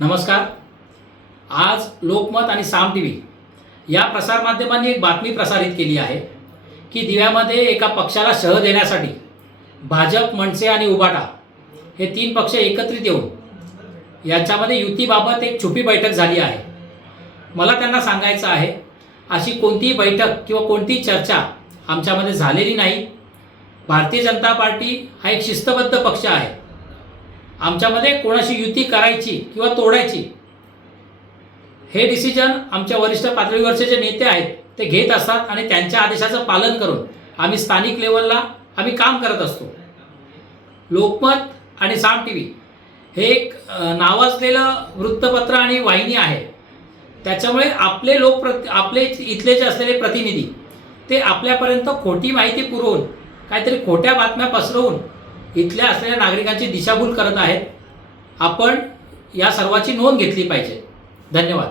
नमस्कार. आज लोकमत आणि साम टी व्ही या प्रसारमाध्यमांनी एक बातमी प्रसारित केली आहे की दिव्यामध्ये एका पक्षाला शह देण्यासाठी भाजप मनसे आणि उबाटा हे तीन पक्ष एकत्रित येऊन याच्यामध्ये युतीबाबत एक छुपी बैठक झाली आहे. मला त्यांना सांगायचं आहे अशी कोणतीही बैठक किंवा कोणतीही चर्चा आमच्यामध्ये झालेली नाही. भारतीय जनता पार्टी हा एक शिस्तबद्ध पक्ष आहे. आमच्यामध्ये कोणाशी युती करायची किंवा तोडायची हे डिसिजन आमच्या वरिष्ठ पातळीवरचे जे नेते आहेत ते घेत असतात आणि त्यांच्या आदेशाचं पालन करून आम्ही स्थानिक लेवलला आम्ही काम करत असतो. लोकमत आणि साम टी व्ही हे एक नावाजलेलं वृत्तपत्र आणि वाहिनी आहे. त्याच्यामुळे आपले लोकप्र आपले इथले जे असलेले प्रतिनिधी ते आपल्यापर्यंत खोटी माहिती पुरवून काहीतरी खोट्या बातम्या पसरवून इथल्या असलेल्या नागरिकांची दिशाभूल करत आहेत. आपण या सर्वाची नोंद घेतली पाहिजे. धन्यवाद.